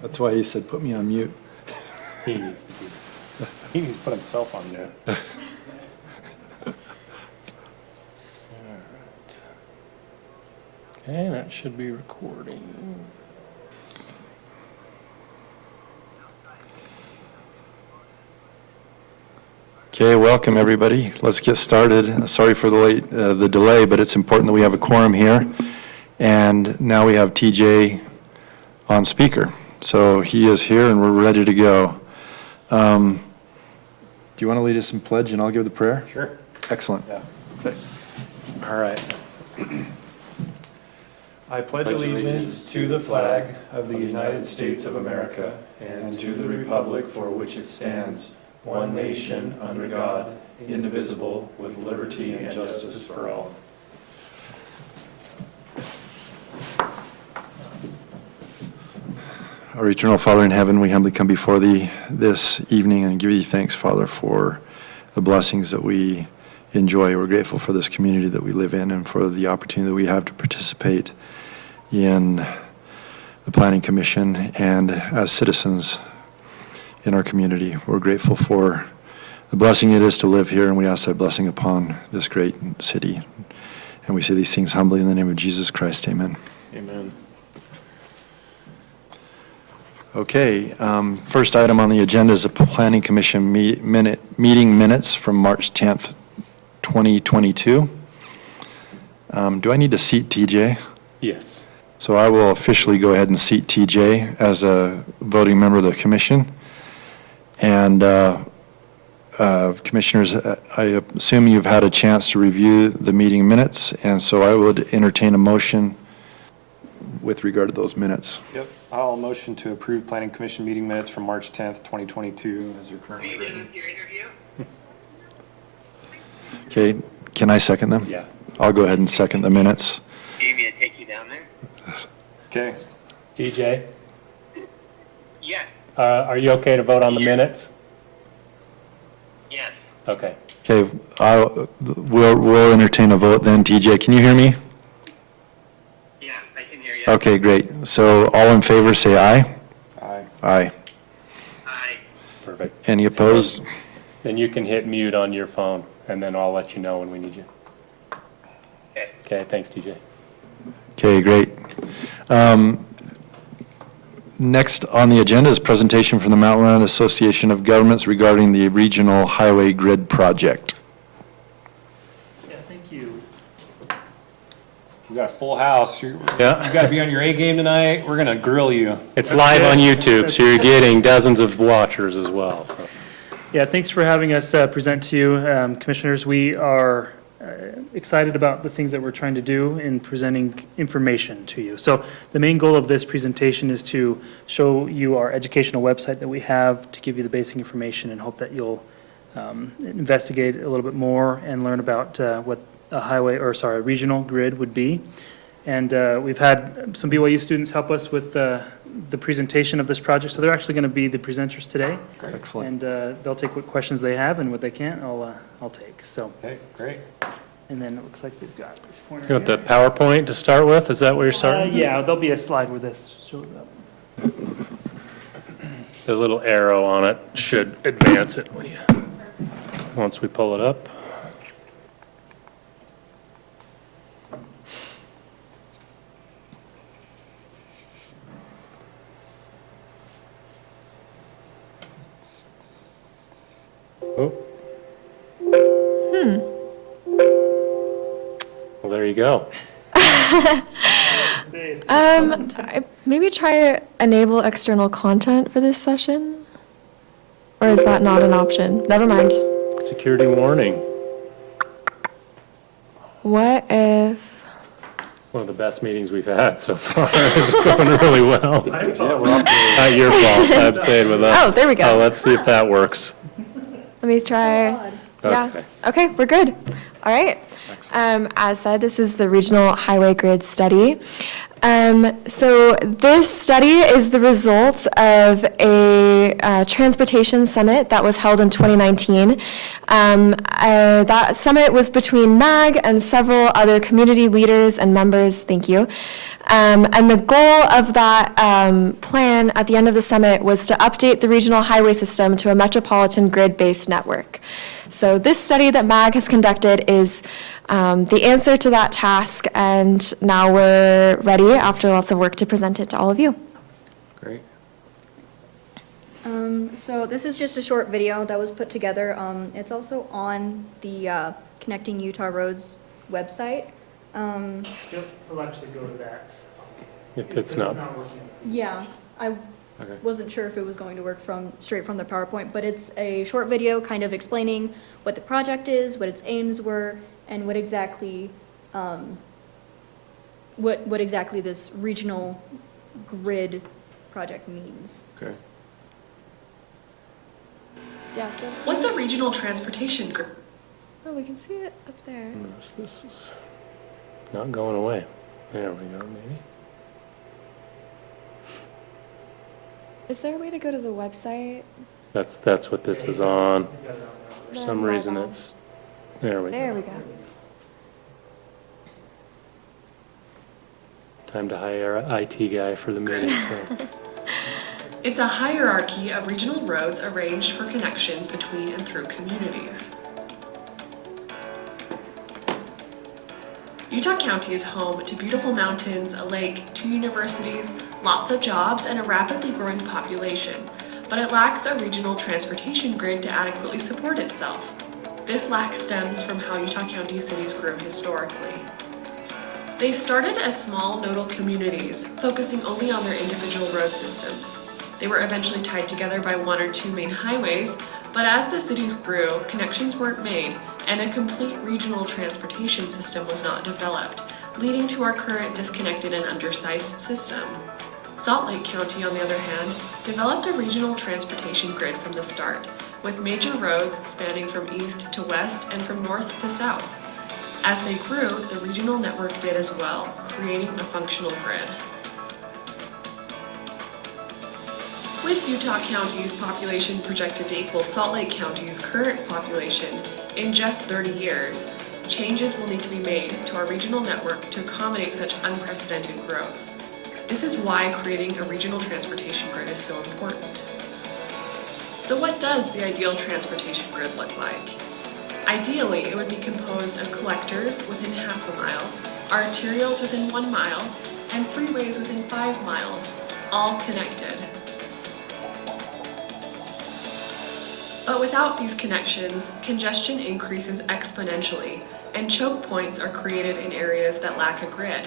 That's why he said, put me on mute. He needs to be. He needs to put himself on there. All right. Okay, that should be recording. Okay, welcome everybody. Let's get started. Sorry for the delay, but it's important that we have a quorum here. And now we have TJ on speaker. So he is here and we're ready to go. Do you want to lead us in pledge and I'll give the prayer? Sure. Excellent. Yeah. Okay. All right. I pledge allegiance to the flag of the United States of America and to the republic for which it stands, one nation, under God, indivisible, with liberty and justice for all. Our eternal Father in heaven, we humbly come before Thee this evening and give Thee thanks, Father, for the blessings that we enjoy. We're grateful for this community that we live in and for the opportunity that we have to participate in the Planning Commission and as citizens in our community. We're grateful for the blessing it is to live here, and we ask that blessing upon this great city. And we say these things humbly in the name of Jesus Christ. Amen. Amen. Okay, first item on the agenda is the Planning Commission meeting minutes from March 10th, 2022. Do I need to seat TJ? Yes. So I will officially go ahead and seat TJ as a voting member of the commission. And commissioners, I assume you've had a chance to review the meeting minutes, and so I would entertain a motion with regard to those minutes. Yep. I'll motion to approve Planning Commission meeting minutes from March 10th, 2022 as they're currently written. Okay, can I second them? Yeah. I'll go ahead and second the minutes. Do you need me to take you down there? Okay. DJ, Yes. are you okay to vote on the minutes? Yes. Okay. Okay, we'll entertain a vote then. TJ, can you hear me? Yeah, I can hear you. Okay, great. So all in favor, say aye. Aye. Aye. Hi. Perfect. Any opposed? Then you can hit mute on your phone, and then I'll let you know when we need you. Okay. Okay, thanks, TJ. Okay, great. Next on the agenda is presentation from the Mountain Land Association of Governments regarding the Regional Highway Grid Project. Yeah, thank you. We got a full house. Yeah. You got to be on your A game tonight. We're going to grill you. It's live on YouTube, so you're getting dozens of watchers as well. So. Yeah, thanks for having us present to you, Commissioners. We are excited about the things that we're trying to do in presenting information to you. So the main goal of this presentation is to show you our educational website that we have to give you the basic information and hope that you'll investigate a little bit more and learn about what a regional grid would be. And we've had some BYU students help us with the presentation of this project, so they're actually going to be the presenters today. Great. Excellent. And they'll take what questions they have, and what they can't, I'll take. So, Okay, great. and then it looks like we've got this pointer You want the here. PowerPoint to start with? Is that where you're starting? Yeah, there'll be a slide where this shows up. The little arrow on it should advance it once we pull it up. Oh. Well, there you go. Maybe try enable external content for this session? Or is that not an option? Never mind. Security warning. What if, One of the best meetings we've had so far. It's going really well. Not your fault. I'm saying with that. Oh, there we go. Let's see if that works. let me try. Yeah. Okay. Okay, we're good. All right. As said, this is the Regional Highway Grid Study. So this study is the result of a transportation summit that was held in 2019. That summit was between MAG and several other community leaders and members, thank you. And the goal of that plan at the end of the summit was to update the regional highway system to a metropolitan grid-based network. So this study that MAG has conducted is the answer to that task, and now we're ready, after lots of work, to present it to all of you. Great. So this is just a short video that was put together. It's also on the Connecting Utah Roads website. We'll actually go to that. If it's not, working. Yeah, I okay. wasn't sure if it was going to work straight from the PowerPoint, but it's a short video kind of explaining what the project is, what its aims were, and what exactly this regional grid project means. Okay. Joseph? What's a regional transportation group? Oh, we can see it up there. This is not going away. There we go, maybe. Is there a way to go to the website? That's what this is on. For Then some log reason on. it's, there we There go. we go. Time to hire an IT guy for the meeting, so. It's a hierarchy of regional roads arranged for connections between and through communities. Utah County is home to beautiful mountains, a lake, 2 universities, lots of jobs, and a rapidly growing population, but it lacks a regional transportation grid to adequately support itself. This lack stems from how Utah County cities grew historically. They started as small nodal communities, focusing only on their individual road systems. They were eventually tied together by 1 or 2 main highways, but as the cities grew, connections weren't made, and a complete regional transportation system was not developed, leading to our current disconnected and undersized system. Salt Lake County, on the other hand, developed a regional transportation grid from the start, with major roads spanning from east to west and from north to south. As they grew, the regional network did as well, creating a functional grid. With Utah County's population projected to equal Salt Lake County's current population in just 30 years, changes will need to be made to our regional network to accommodate such unprecedented growth. This is why creating a regional transportation grid is so important. So what does the ideal transportation grid look like? Ideally, it would be composed of collectors within half a mile, arterials within 1 mile, and freeways within 5 miles, all connected. But without these connections, congestion increases exponentially, and choke points are created in areas that lack a grid.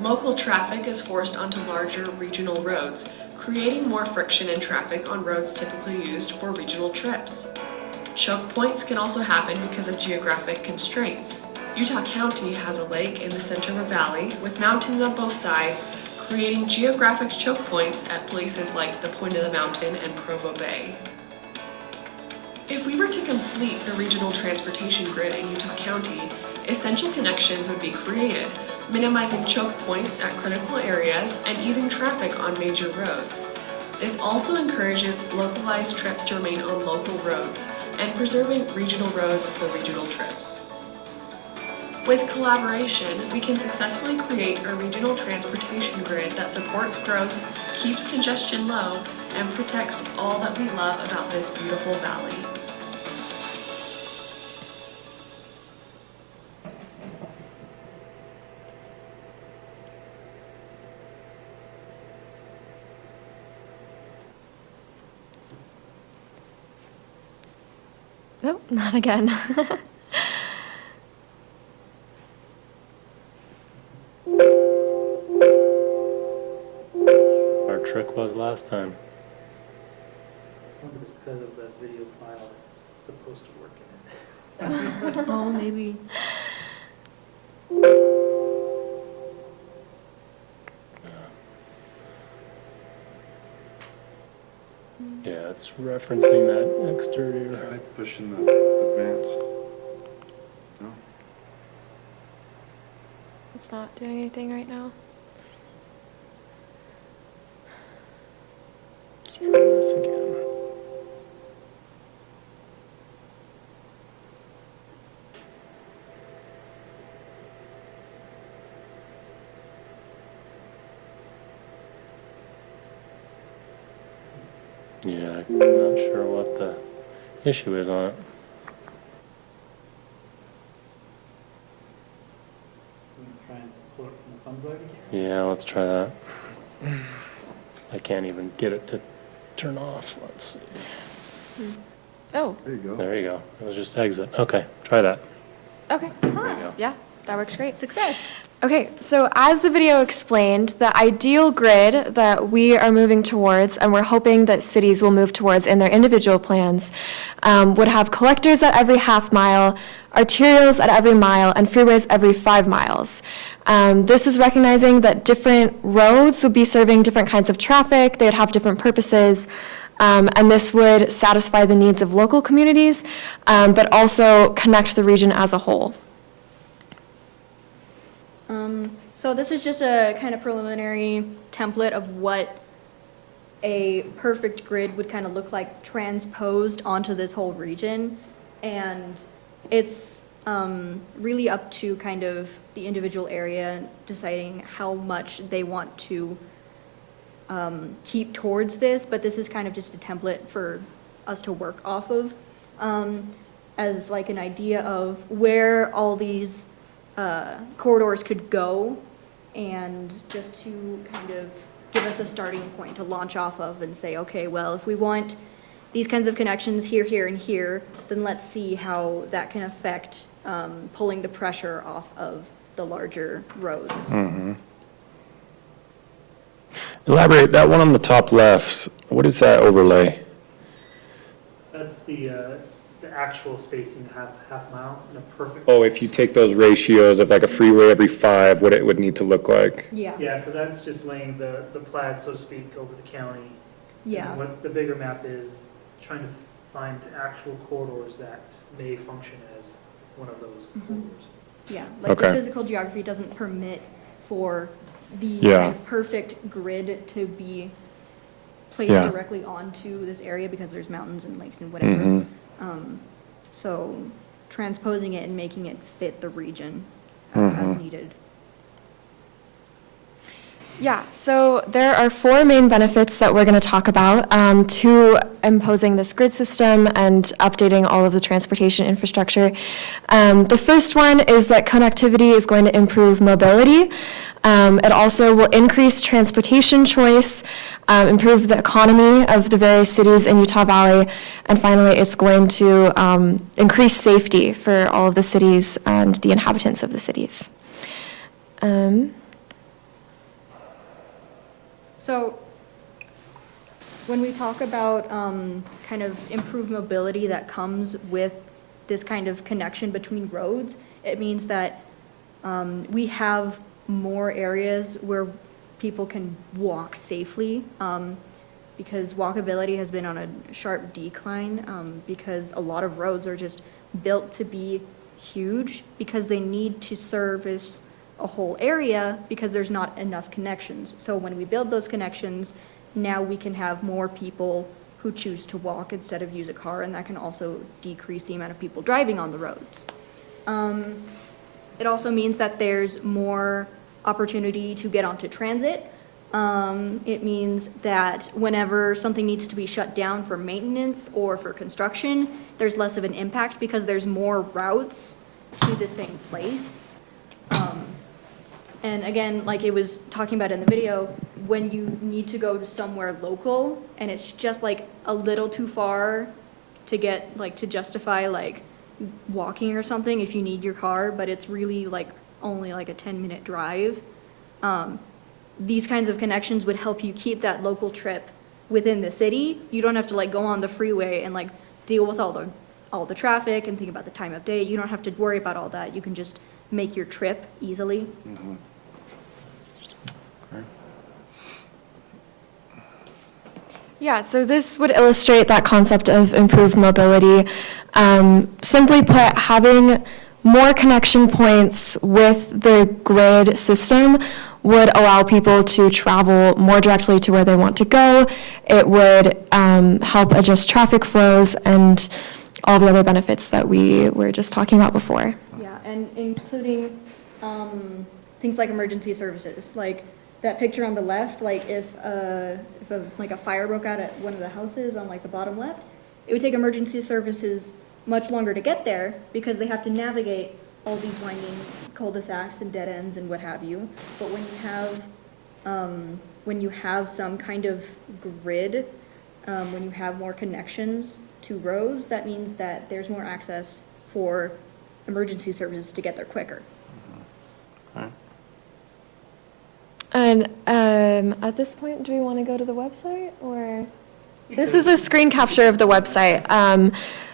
Local traffic is forced onto larger regional roads, creating more friction and traffic on roads typically used for regional trips. Choke points can also happen because of geographic constraints. Utah County has a lake in the center of a valley with mountains on both sides, creating geographic choke points at places like the Point of the Mountain and Provo Bay. If we were to complete the regional transportation grid in Utah County, essential connections would be created, minimizing choke points at critical areas and easing traffic on major roads. This also encourages localized trips to remain on local roads and preserving regional roads for regional trips. With collaboration, we can successfully create a regional transportation grid that supports growth, keeps congestion low, and protects all that we love about this beautiful valley. Nope, not again. Our trick was last time. I wonder if it's because of the video file that's supposed to work in it. Oh, maybe. Yeah, it's referencing that exterior. Try pushing the advanced. No? It's not doing anything right now. Let's try this again. Yeah, I'm not sure what the issue is on it. Yeah, let's try that. I can't even get it to turn off. Let's see. Oh, There you go. There you go. It was just exit. Okay, try that. okay. There you go. Yeah, that works great. Success. Okay, so as the video explained, the ideal grid that we are moving towards, and we're hoping that cities will move towards in their individual plans, would have collectors at every half mile, arterials at every mile, and freeways every 5 miles. This is recognizing that different roads would be serving different kinds of traffic, they would have different purposes, and this would satisfy the needs of local communities, but also connect the region as a whole. So this is just a kind of preliminary template of what a perfect grid would kind of look like transposed onto this whole region. And it's really up to kind of the individual area deciding how much they want to keep towards this, but this is kind of just a template for us to work off of as like an idea of where all these corridors could go, and just to kind of give us a starting point to launch off of and say, okay, well, if we want these kinds of connections here, here, and here, then let's see how that can affect pulling the pressure off of the larger roads. Elaborate, that one on the top left, what is that overlay? That's the actual spacing, half mile in a perfect. Oh, if you take those ratios of like a freeway every 5, what it would need to look like? Yeah, Yeah, so that's just laying the plaid, so to speak, over the county. yeah. And what the bigger map is, trying to find actual corridors that may function as one of those corridors. Yeah, like the Okay. physical geography doesn't permit for the Yeah. kind of perfect grid to be placed Yeah. directly onto this area because there's mountains and lakes and whatever. Mhm. So transposing it and making it fit the region Mm-hmm. as needed. Yeah, so there are 4 main benefits that we're going to talk about to imposing this grid system and updating all of the transportation infrastructure. The first one is that connectivity is going to improve mobility. It also will increase transportation choice, improve the economy of the various cities in Utah Valley, and finally, it's going to increase safety for all of the cities and the inhabitants of the cities. So when we talk about kind of improved mobility that comes with this kind of connection between roads, it means that we have more areas where people can walk safely, because walkability has been on a sharp decline, because a lot of roads are just built to be huge because they need to service a whole area because there's not enough connections. So when we build those connections, now we can have more people who choose to walk instead of use a car, and that can also decrease the amount of people driving on the roads. It also means that there's more opportunity to get onto transit. It means that whenever something needs to be shut down for maintenance or for construction, there's less of an impact because there's more routes to the same place. And again, like it was talking about in the video, when you need to go to somewhere local and it's just like a little too far to get, like, to justify like walking or something if you need your car, but it's really like only like a 10-minute drive. These kinds of connections would help you keep that local trip within the city. You don't have to like go on the freeway and like deal with all the traffic and think about the time of day. You don't have to worry about all that. You can just make your trip easily. Yeah, so this would illustrate that concept of improved mobility. Simply put, having more connection points with the grid system would allow people to travel more directly to where they want to go. It would help adjust traffic flows and all the other benefits that we were just talking about before. Yeah, and including things like emergency services. Like that picture on the left, like if like a fire broke out at one of the houses on like the bottom left, it would take emergency services much longer to get there because they have to navigate all these winding cul-de-sacs and dead ends and what have you. But when you have some kind of grid, when you have more connections to roads, that means that there's more access for emergency services to get there quicker. And at this point, do we want to go to the website, or? This is a screen capture of the website.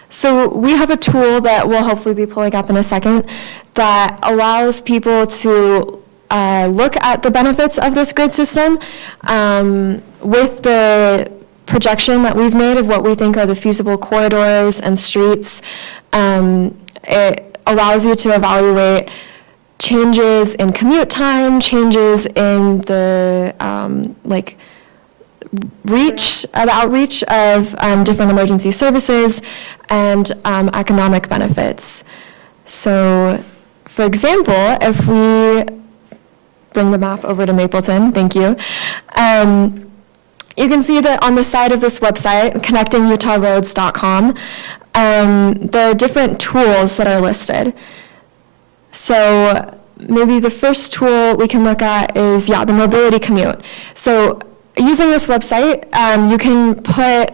So we have a tool that we'll hopefully be pulling up in a second that allows people to look at the benefits of this grid system with the projection that we've made of what we think are the feasible corridors and streets. It allows you to evaluate changes in commute time, changes in the outreach of different emergency services, and economic benefits. So, for example, if we bring the map over to Mapleton, thank you, you can see that on the side of this website, connectingutahroads.com, there are different tools that are listed. So maybe the first tool we can look at is, the mobility commute. So using this website, you can put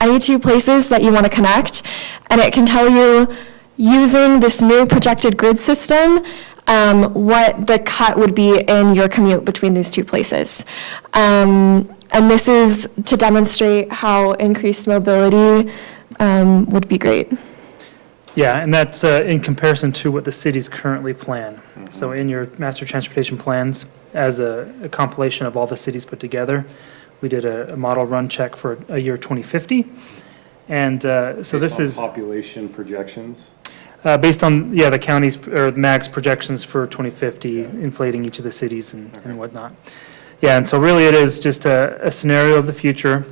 any two places that you want to connect, and it can tell you, using this new projected grid system, what the cut would be in your commute between these two places. And this is to demonstrate how increased mobility would be great. Yeah, and that's in comparison to what the cities currently plan. So in your master transportation plans, as a compilation of all the cities put together, we did a model run check for a year 2050. And so this is population projections. based on, the county's or MAG's projections for 2050, inflating each of the cities and whatnot. Yeah, and so really it is just a scenario of the future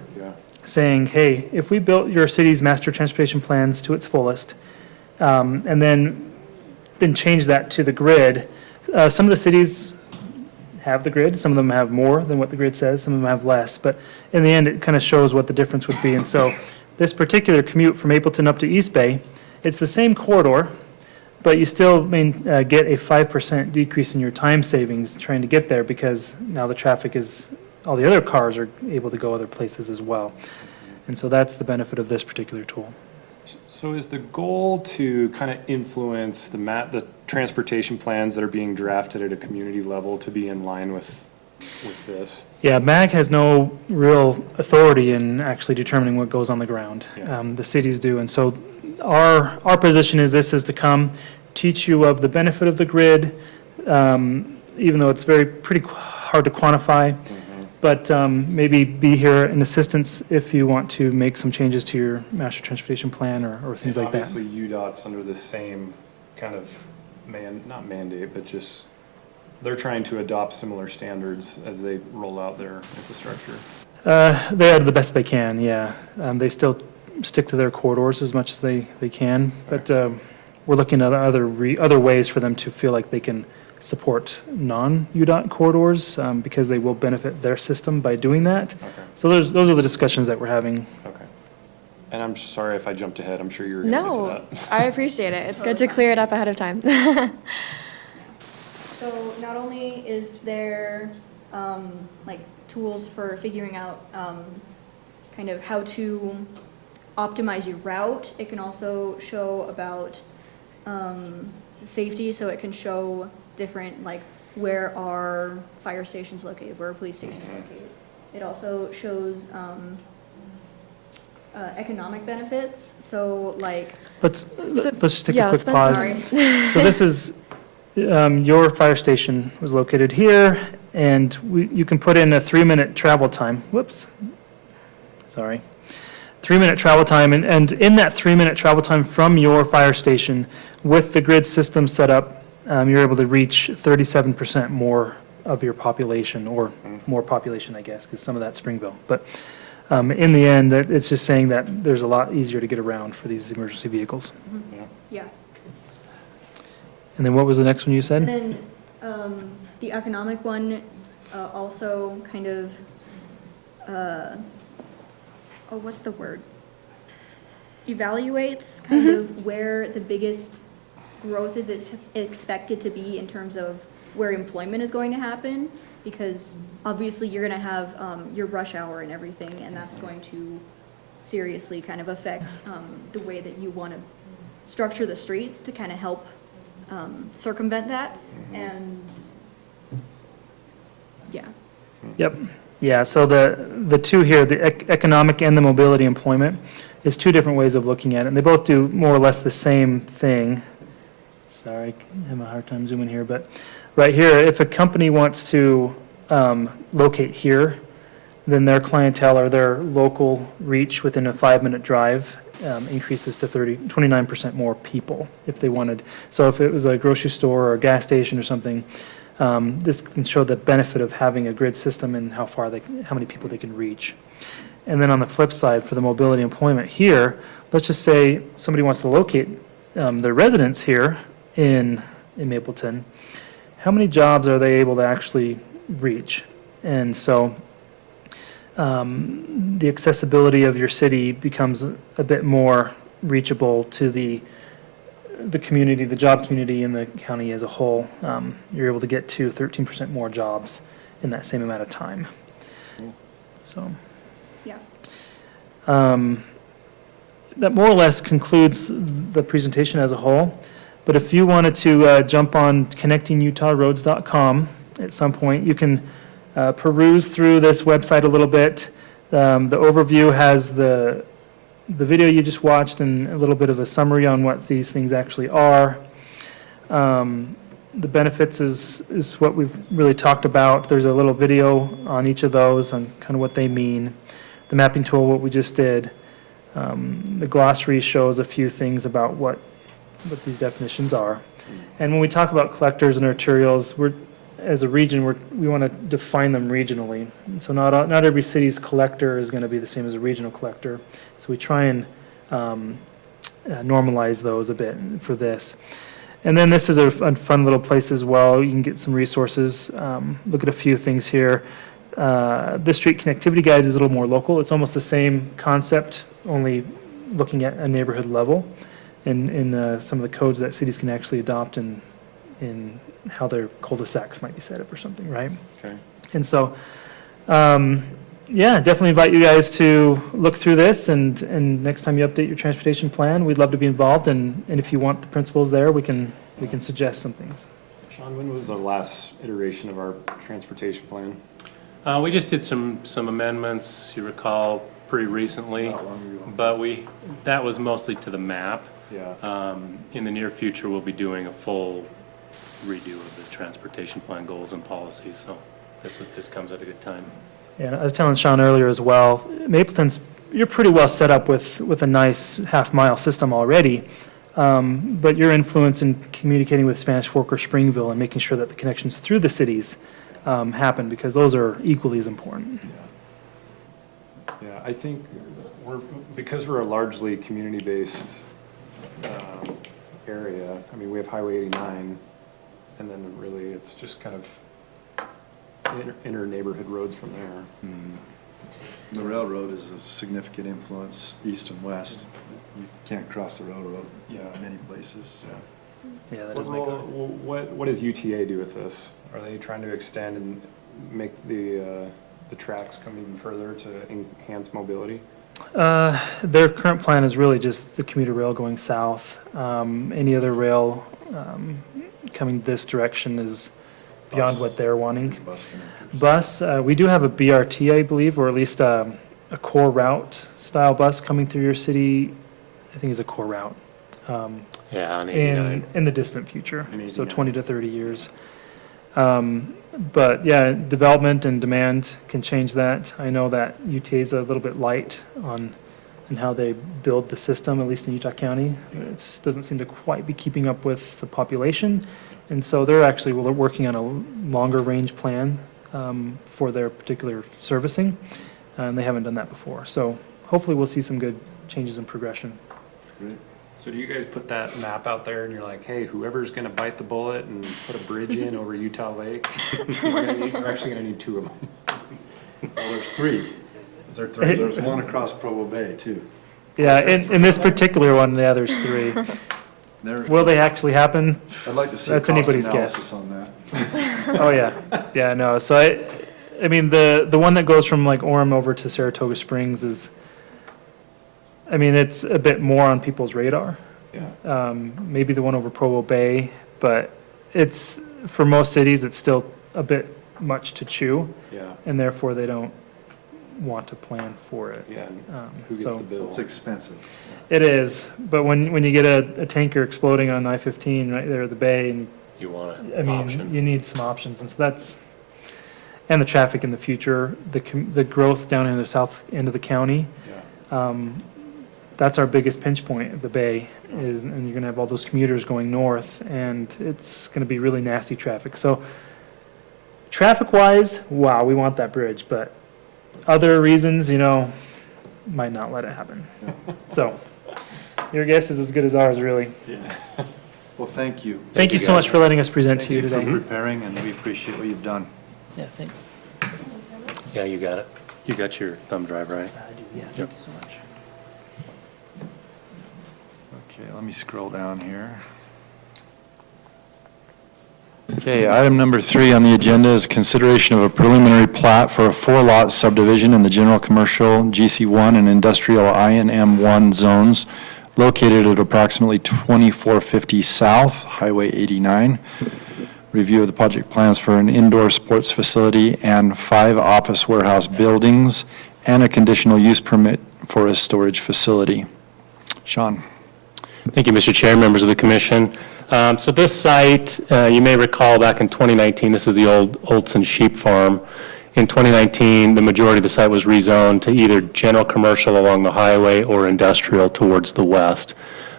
saying, hey, if we built your city's master transportation plans to its fullest, and then change that to the grid. Some of the cities have the grid, some of them have more than what the grid says, some of them have less, but in the end, it kind of shows what the difference would be. And so this particular commute from Mapleton up to East Bay, it's the same corridor, but you still get a 5% decrease in your time savings trying to get there because now the traffic all the other cars are able to go other places as well. And so that's the benefit of this particular tool. So is the goal to kind of influence the transportation plans that are being drafted at a community level to be in line with this? Yeah, MAG has no real authority in actually determining what goes on the ground. The cities do, and so our position is this is to come teach you of the benefit of the grid, even though it's pretty hard to quantify. But maybe be here in assistance if you want to make some changes to your master transportation plan or things like that. Obviously, UDOT's under the same kind of not mandate, but just they're trying to adopt similar standards as they roll out their infrastructure. They are the best they can, yeah. They still stick to their corridors as much as they can, but we're looking at other ways for them to feel like they can support non-UDOT corridors because they will benefit their system by doing that. Okay. So those are the discussions that we're having. Okay. And I'm sorry if I jumped ahead. I'm sure you were going to No, get to that. I appreciate it. It's good to clear it up ahead of time. So not only is there tools for figuring out kind of how to optimize your route, it can also show about safety, so it can show different, where are fire stations located, where are police stations located. It also shows economic benefits, so Let's just take a quick let's pause. sorry. So this is, your fire station was located here, and you can put in a 3-minute travel time. Whoops. Sorry. 3-minute travel time, and in that 3-minute travel time from your fire station, with the grid system set up, you're able to reach 37% more of your population, or more population, I guess, because some of that's Springville. But in the end, it's just saying that there's a lot easier to get around for these emergency vehicles. Yeah. And then what was the next one you said? And then the economic one, also kind of, what's the word? Evaluates kind of where the biggest growth is expected to be in terms of where employment is going to happen, because obviously you're going to have your rush hour and everything, and that's going to seriously kind of affect the way that you want to structure the streets to kind of help circumvent that. And yeah. Yep. Yeah, so the two here, the economic and the mobility employment, is two different ways of looking at it. And they both do more or less the same thing. Sorry, I have a hard time zooming here, but right here, if a company wants to locate here, then their clientele or their local reach within a 5-minute drive increases to 29% more people if they wanted. So if it was a grocery store or a gas station or something, this can show the benefit of having a grid system and how many people they can reach. And then on the flip side, for the mobility employment here, let's just say somebody wants to locate their residents here in Mapleton. How many jobs are they able to actually reach? And so the accessibility of your city becomes a bit more reachable to the community, the job community in the county as a whole. You're able to get to 13% more jobs in that same amount of time. So, Yeah. that more or less concludes the presentation as a whole. But if you wanted to jump on connectingutahroads.com at some point, you can peruse through this website a little bit. The overview has the video you just watched and a little bit of a summary on what these things actually are. The benefits is what we've really talked about. There's a little video on each of those on kind of what they mean. The mapping tool, what we just did. The glossary shows a few things about what these definitions are. And when we talk about collectors and arterials, as a region, we want to define them regionally. And so not every city's collector is going to be the same as a regional collector. So we try and normalize those a bit for this. And then this is a fun little place as well. You can get some resources. Look at a few things here. This street connectivity guide is a little more local. It's almost the same concept, only looking at a neighborhood level in some of the codes that cities can actually adopt in how their cul-de-sacs might be set up or something, right? Okay. And so, yeah, definitely invite you guys to look through this, and next time you update your transportation plan, we'd love to be involved, and if you want the principles there, we can suggest some things. Sean, when was the last iteration of our transportation plan? We just did some amendments, you recall, pretty recently, but that was mostly to the map. Yeah. In the near future, we'll be doing a full redo of the transportation plan goals and policies, so this comes at a good time. Yeah, I was telling Sean earlier as well, you're pretty well set up with a nice half-mile system already, but your influence in communicating with Spanish Fork or Springville and making sure that the connections through the cities happen, because those are equally as important. Yeah, I think because we're a largely community-based area, I mean, we have Highway 89, and then really it's just kind of inner neighborhood roads from there. The railroad is a significant influence east and west. You can't cross the railroad in many places. Yeah, that does make a... What does UTA do with this? Are they trying to extend and make the tracks come even further to enhance mobility? Their current plan is really just the commuter rail going south. Any other rail coming this direction is beyond what they're wanting. Bus, we do have a BRT, I believe, or at least a core route style bus coming through your city. I think it's a core route. Yeah, on 89. In the distant future, so 20 to 30 years. But yeah, development and demand can change that. I know that UTA is a little bit light on how they build the system, at least in Utah County. It doesn't seem to quite be keeping up with the population. And so they're actually working on a longer range plan for their particular servicing. And they haven't done that before. So hopefully we'll see some good changes in progression. Great. So do you guys put that map out there and you're like, hey, whoever's gonna bite the bullet and put a bridge in over Utah Lake, we're actually gonna need 2 of them. Well, there's 3. Is there 3? There's one across Provo Bay, too. Yeah, in this particular one, yeah, there's 3. There, Will they actually happen? I'd like to see a That's cost anybody's analysis guess. on that. Oh, yeah. Yeah, no, so I mean, the one that goes from like Orem over to Saratoga Springs is, I mean, it's a bit more on people's radar. Yeah. Maybe the one over Provo Bay, but it's, for most cities, it's still a bit much to chew, Yeah, and therefore they don't want to plan for it. yeah. Who gets So the bill? It's expensive. it is, but when you get a tanker exploding on I-15 right there at the bay, and You want I an mean, option. you need some options, and so that's, and the traffic in the future, the growth down in the south end of the county, Yeah. that's our biggest pinch point at the bay, is, and you're gonna have all those commuters going north, and it's gonna be really nasty traffic. So, traffic-wise, wow, we want that bridge, but other reasons, might not let it happen. So, your guess is as good as ours, really. Yeah. Well, thank you. Thank you so much for letting us present to you Thank you for today. preparing, and we appreciate what you've done. Yeah, thanks. Yeah, you got it. You got your thumb drive, right? I do, yeah, Yep. thank you so much. Okay, let me scroll down here. Okay, item number 3 on the agenda is consideration of a preliminary plat for a 4-lot subdivision in the general commercial GC1 and industrial INM1 zones located at approximately 2450 South Highway 89. Review of the project plans for an indoor sports facility and 5 office warehouse buildings and a conditional use permit for a storage facility. Sean. Thank you, Mr. Chair, members of the commission. So this site, you may recall back in 2019, this is the old Olson Sheep Farm. In 2019, the majority of the site was rezoned to either general commercial along the highway or industrial towards the west,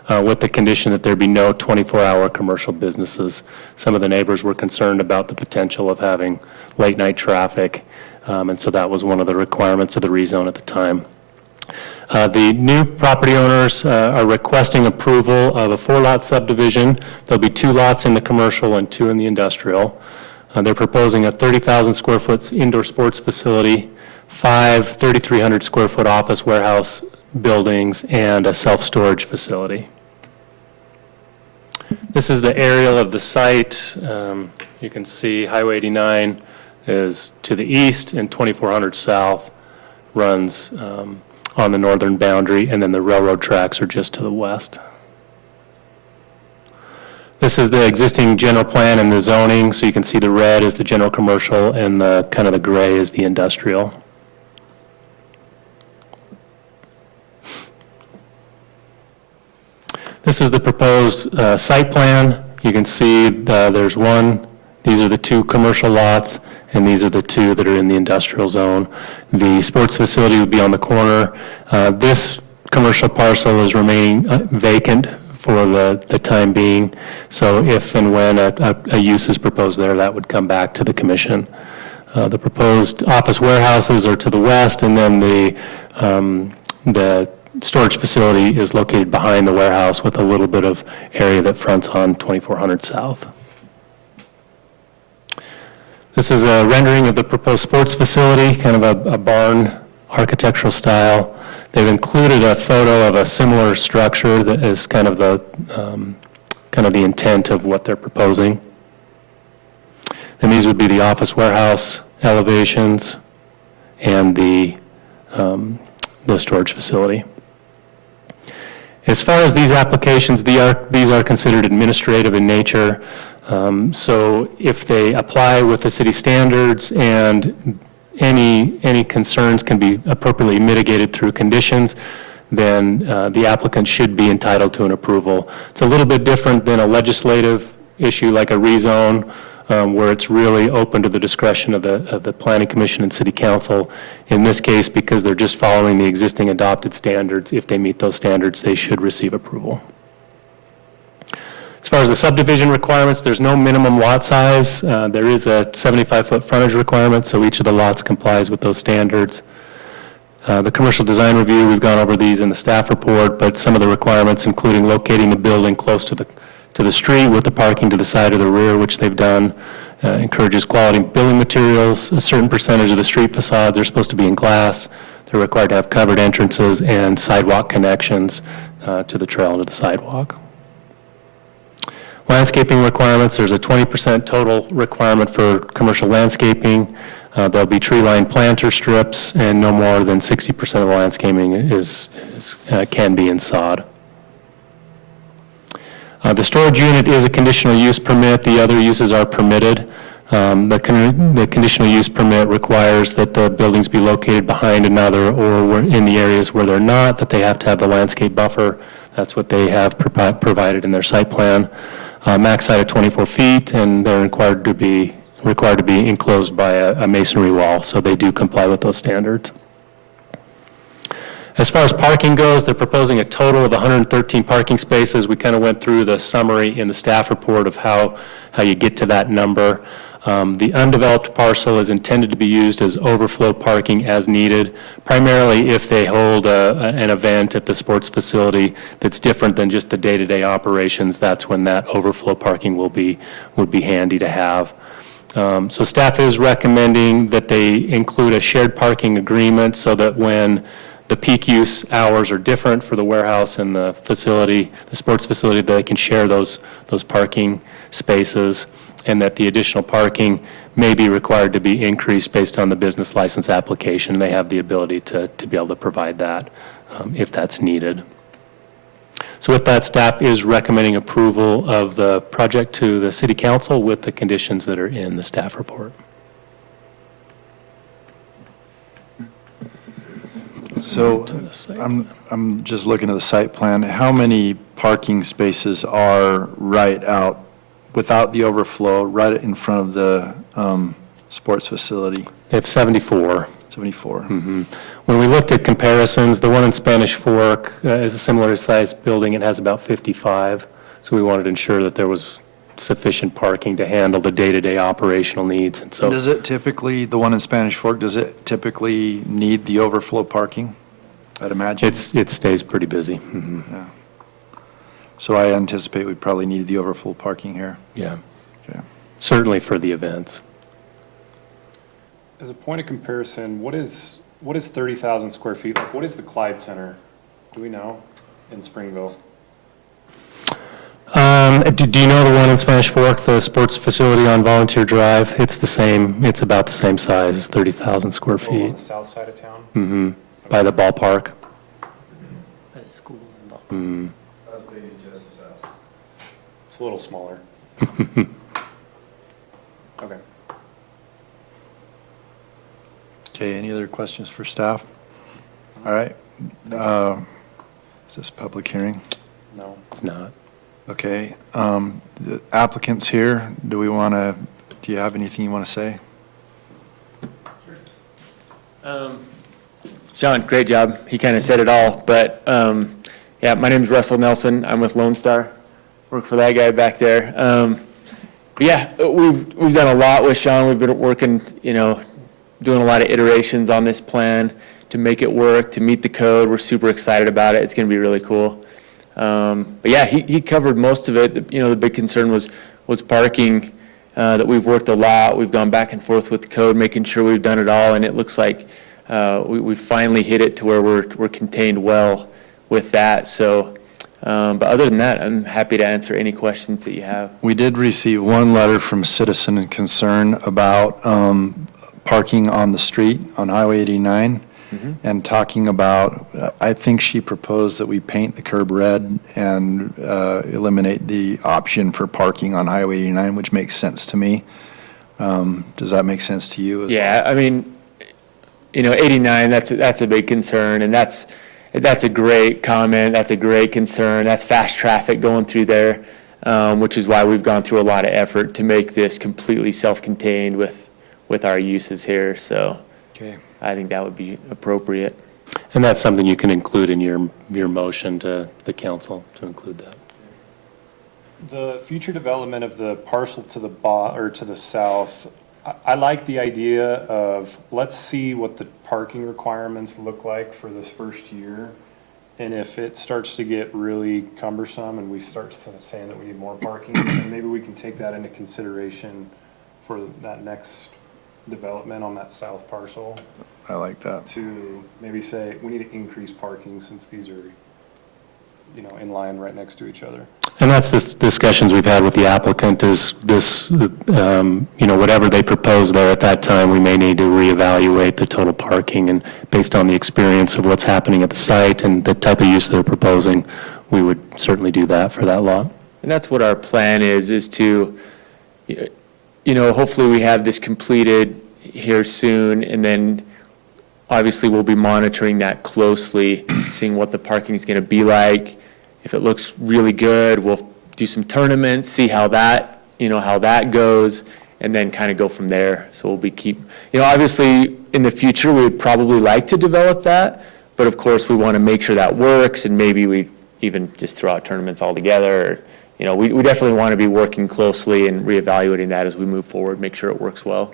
with the condition that there be no 24-hour commercial businesses. Some of the neighbors were concerned about the potential of having late-night traffic, and so that was one of the requirements of the rezone at the time. The new property owners are requesting approval of a 4-lot subdivision. There'll be 2 lots in the commercial and 2 in the industrial. They're proposing a 30,000 square foot indoor sports facility, 5 3,300 square foot office warehouse buildings, and a self-storage facility. This is the aerial of the site. You can see Highway 89 is to the east and 2400 south runs on the northern boundary, and then the railroad tracks are just to the west. This is the existing general plan and the zoning, so you can see the red is the general commercial and the kind of the gray is the industrial. This is the proposed site plan. You can see there's one, these are the 2 commercial lots, and these are the 2 that are in the industrial zone. The sports facility would be on the corner. This commercial parcel is remaining vacant for the time being, so if and when a use is proposed there, that would come back to the commission. The proposed office warehouses are to the west, and then the storage facility is located behind the warehouse with a little bit of area that fronts on 2400 South. This is a rendering of the proposed sports facility, kind of a barn architectural style. They've included a photo of a similar structure that is kind of the intent of what they're proposing. And these would be the office warehouse elevations and the storage facility. As far as these applications, these are considered administrative in nature. So if they apply with the city standards and any concerns can be appropriately mitigated through conditions, then the applicant should be entitled to an approval. It's a little bit different than a legislative issue like a rezone, where it's really open to the discretion of the Planning Commission and City Council. In this case, because they're just following the existing adopted standards, if they meet those standards, they should receive approval. As far as the subdivision requirements, there's no minimum lot size. There is a 75-foot frontage requirement, so each of the lots complies with those standards. The commercial design review, we've gone over these in the staff report, but some of the requirements, including locating the building close to the street with the parking to the side or the rear, which they've done, encourages quality building materials. A certain percentage of the street facades are supposed to be in glass. They're required to have covered entrances and sidewalk connections to the trail and to the sidewalk. Landscaping requirements, there's a 20% total requirement for commercial landscaping. There'll be tree-lined planter strips, and no more than 60% of the landscaping can be in sod. The storage unit is a conditional use permit. The other uses are permitted. The conditional use permit requires that the buildings be located behind another or in the areas where they're not, that they have to have the landscape buffer. That's what they have provided in their site plan. Max height of 24 feet, and they're required to be enclosed by a masonry wall, so they do comply with those standards. As far as parking goes, they're proposing a total of 113 parking spaces. We kind of went through the summary in the staff report of how you get to that number. The undeveloped parcel is intended to be used as overflow parking as needed, primarily if they hold an event at the sports facility that's different than just the day-to-day operations. That's when that overflow parking would be handy to have. So staff is recommending that they include a shared parking agreement so that when the peak use hours are different for the warehouse and the facility, the sports facility, they can share those parking spaces, and that the additional parking may be required to be increased based on the business license application. They have the ability to be able to provide that if that's needed. So with that, staff is recommending approval of the project to the City Council with the conditions that are in the staff report. So I'm just looking at the site plan. How many parking spaces are right out, without the overflow, right in front of the sports facility? They have 74. 74. Mm-hmm. When we looked at comparisons, the one in Spanish Fork is a similar sized building. It has about 55. So we wanted to ensure that there was sufficient parking to handle the day-to-day operational needs. And so, Does it typically, the one in Spanish Fork, does it typically need the overflow parking? I'd imagine. it stays pretty busy. Mm-hmm. Yeah. So I anticipate we probably need the overflow parking here. Yeah, Okay. certainly for the events. As a point of comparison, what is 30,000 square feet? Like, what is the Clyde Center? Do we know in Springville? Do you know the one in Spanish Fork, the sports facility on Volunteer Drive? It's the same, it's about the same size, it's 30,000 square Oh, on feet. the south side of town? Mm-hmm, by the ballpark. School. Mm. It's a little smaller. Okay. Okay, any other questions for staff? All right. Is this a public hearing? No. It's not. Okay. The applicants here, do you have anything you want to say? Sean, great job. He kind of said it all, but yeah, my name is Russell Nelson. I'm with Lone Star. Work for that guy back there. But yeah, we've done a lot with Sean. We've been working, doing a lot of iterations on this plan to make it work, to meet the code. We're super excited about it. It's going to be really cool. But yeah, he covered most of it. The big concern was parking, that we've worked a lot. We've gone back and forth with the code, making sure we've done it all, and it looks like we finally hit it to where we're contained well with that. So, but other than that, I'm happy to answer any questions that you have. We did receive one letter from a citizen in concern about parking on the street on Highway 89. And talking about, I think she proposed that we paint the curb red and eliminate the option for parking on Highway 89, which makes sense to me. Does that make sense to you? Yeah, I mean, 89, that's a big concern, and that's a great comment. That's a great concern. That's fast traffic going through there, which is why we've gone through a lot of effort to make this completely self-contained with our uses here. So. Okay. I think that would be appropriate. And that's something you can include in your motion to the council to include that. The future development of the parcel to the south, I like the idea of, let's see what the parking requirements look like for this first year. And if it starts to get really cumbersome and we start saying that we need more parking, then maybe we can take that into consideration for that next development on that south parcel, I like that. to maybe say, we need to increase parking since these are, you know, in line right next to each other. And that's the discussions we've had with the applicant is this, you know, whatever they propose there at that time, we may need to reevaluate the total parking. And based on the experience of what's happening at the site and the type of use they're proposing, we would certainly do that for that lot. And that's what our plan is to, you know, hopefully we have this completed here soon, and then obviously we'll be monitoring that closely, seeing what the parking is going to be like. If it looks really good, we'll do some tournaments, see how that, you know, how that goes, and then kind of go from there. So we'll be you know, obviously in the future, we would probably like to develop that, but of course we want to make sure that works, and maybe we even just throw out tournaments altogether. Or, you know, we definitely want to be working closely and reevaluating that as we move forward, make sure it works well.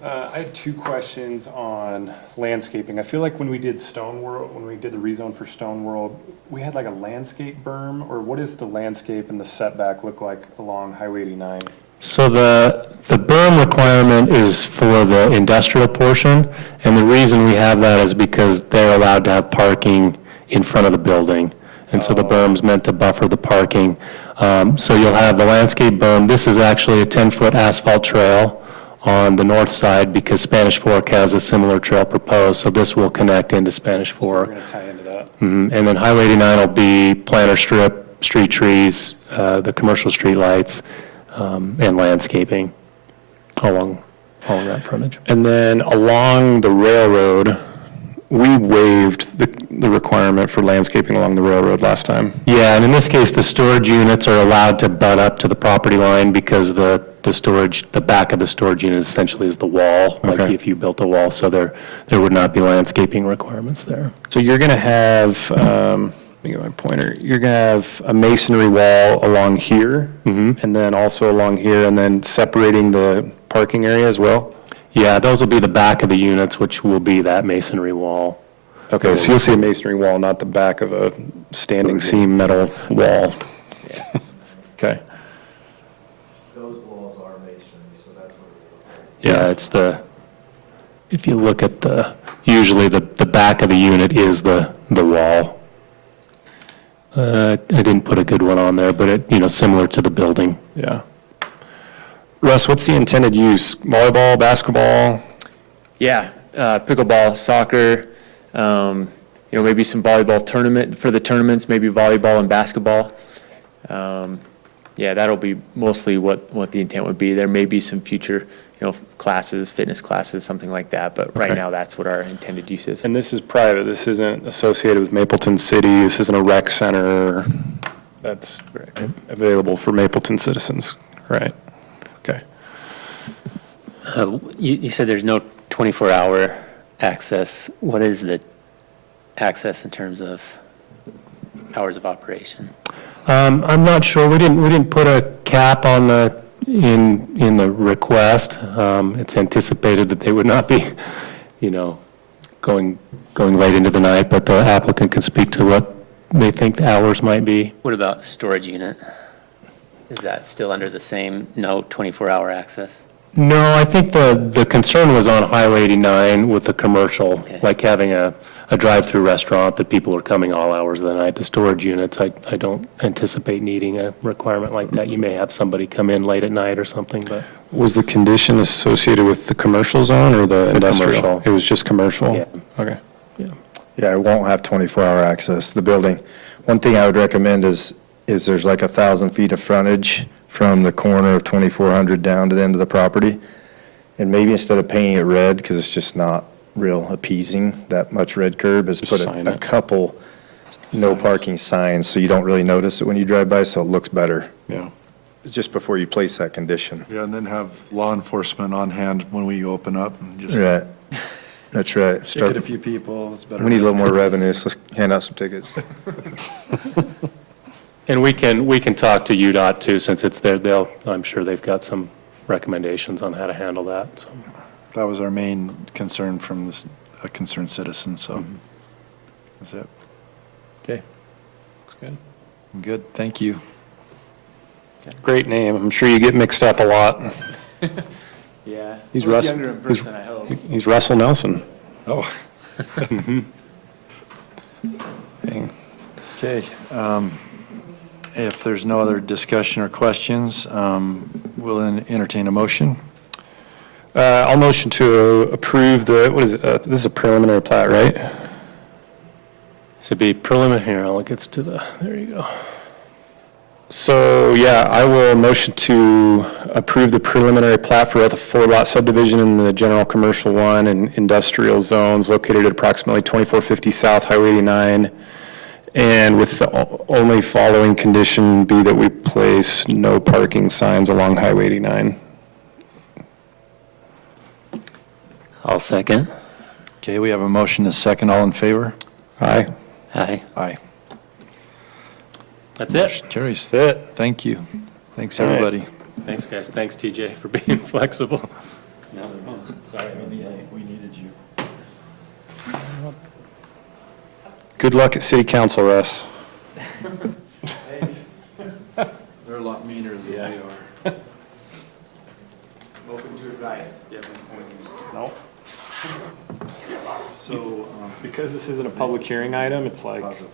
I had two questions on landscaping. I feel like when we did Stone World, when we did the rezone for Stone World, we had like a landscape berm, or what does the landscape and the setback look like along Highway 89? So the berm requirement is for the industrial portion, and the reason we have that is because they're allowed to have parking in front of the building. And so the berm's meant to buffer the parking. So you'll have the landscape berm. This is actually a 10-foot asphalt trail on the north side because Spanish Fork has a similar trail proposed, so this will connect into Spanish So we're Fork. going to tie into that. And then Highway 89 will be planter strip, street trees, the commercial street lights, and landscaping along that frontage. And then along the railroad, we waived the requirement for landscaping along the railroad last time. Yeah, and in this case, the storage units are allowed to butt up to the property line because the back of the storage unit essentially is the wall, like Okay. if you built a wall, so there would not be landscaping requirements there. So you're going to have, let me get my pointer, you're going to have a masonry wall along here, and then also along here, and then separating the parking area as well? Yeah, those will be the back of the units, which will be that masonry wall. Okay, so you'll see a masonry wall, not the back of a standing seam metal wall. Okay. Those walls are masonry, so that's what Yeah, it's if you look at usually the back of the unit is the wall. I didn't put a good one on there, but it, similar to the building. Yeah. Russ, what's the intended use? Volleyball, basketball? Yeah, pickleball, soccer, maybe some volleyball tournament for the tournaments, maybe volleyball and basketball. Yeah, that'll be mostly what the intent would be. There may be some future, classes, fitness classes, something like that, but right now that's what our intended use is. And this is private, this isn't associated with Mapleton City, this isn't a rec center that's available for Mapleton citizens, right? Okay. You said there's no 24-hour access. What is the access in terms of hours of operation? I'm not sure. We didn't put a cap on in the request. It's anticipated that they would not be, going late into the night, but the applicant can speak to what they think the hours might be. What about storage unit? Is that still under the same no 24-hour access? No, I think the concern was on Highway 89 with the commercial, Okay. like having a drive-through restaurant that people are coming all hours of the night. The storage units, I don't anticipate needing a requirement like that. You may have somebody come in late at night or something, but. Was the condition associated with the commercial zone or the industrial? commercial. It was just commercial? Yeah. Okay. Yeah, it won't have 24-hour access, the building. One thing I would recommend is there's like 1,000 feet of frontage from the corner of 2400 down to the end of the property. And maybe instead of painting it red, because it's just not real appeasing, that much red curb, is Just put sign a it. couple no parking signs so you don't really notice it when you drive by, so it looks better. Yeah. Just before you place that condition. Yeah, and then have law enforcement on hand when we open up and just Right. That's right. ticket a few people, it's better. We need a little more revenue, so let's hand out some tickets. And we can talk to UDOT too, since it's there. I'm sure they've got some recommendations on how to handle that, so. That was our main concern from this, a concerned citizen, so that's it. Okay, Looks good. good, thank you. Great name. I'm sure you get mixed up a lot. Yeah. He's Look Russ- younger in person, I hope. He's Russell Nelson. Oh. Dang. Okay, if there's no other discussion or questions, we'll entertain a motion. I'll motion to approve the, what is it, this is a preliminary plat, right? So it'd be preliminary, I'll get to the, there you go. So, yeah, I will motion to approve the preliminary plat for the 4-lot subdivision in the general commercial 1 and industrial zones located at approximately 2450 South Highway 89. And with the only following condition be that we place no parking signs along Highway 89. I'll second. Okay, we have a motion, a second, all in favor? Aye. Aye. Aye. That's it. Carries. That's it. Thank you. Thanks, All right. everybody. Thanks, guys. Thanks, TJ, for being flexible. Sorry, we needed you. Good luck at city council, Russ. They're a lot meaner than we are. Open to advice. No. So, Because this isn't a public hearing item, it's like, positive.